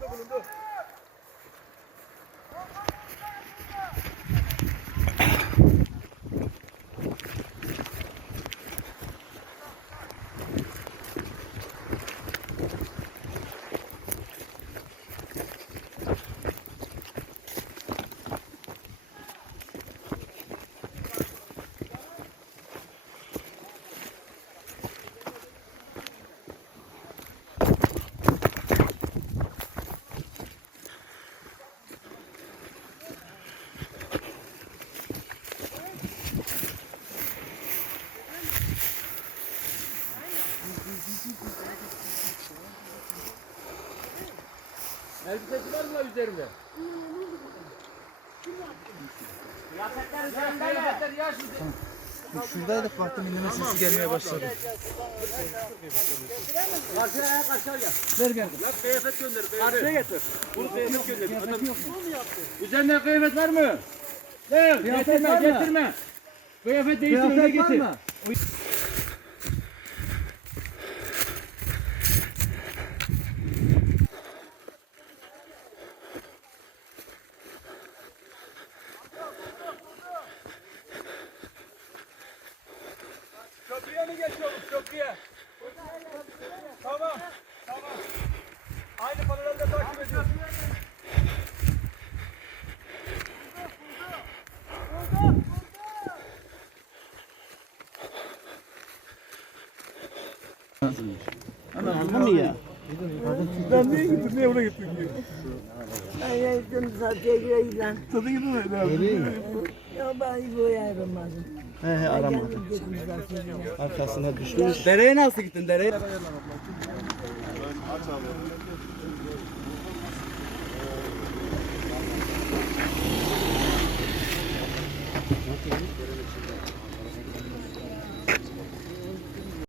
Bulundu bulundu. Elbisesi var mı üzerinde? Kıyafetler üzerinde Kıyafetler yaş Şuradaydık baktım inleme sesi gelmeye başladı. Karşıya ayak aşağı gel. Ver gel. Lan kıyafet gönder. Karşıya getir. Bunu kıyafet gönder. Adam... Üzerinde kıyafet var mı? Kıyafet getirme var mı? getirme. Kıyafet değilse öyle Kıyafet var getir. Mi geçiyoruz köprüye? Tamam. Tamam. Aynı paralelde takip ediyoruz. Bu mu ya? Ben niye gittim? Niye oraya gittim ki? Ay gittim satıyor ilan. Tadı gibi mi? Ya ben bu ayrılmadım. He he Ben arama. kendim gittim satıyor. Arkasına düşmüş. Dereye nasıl gittin dereye?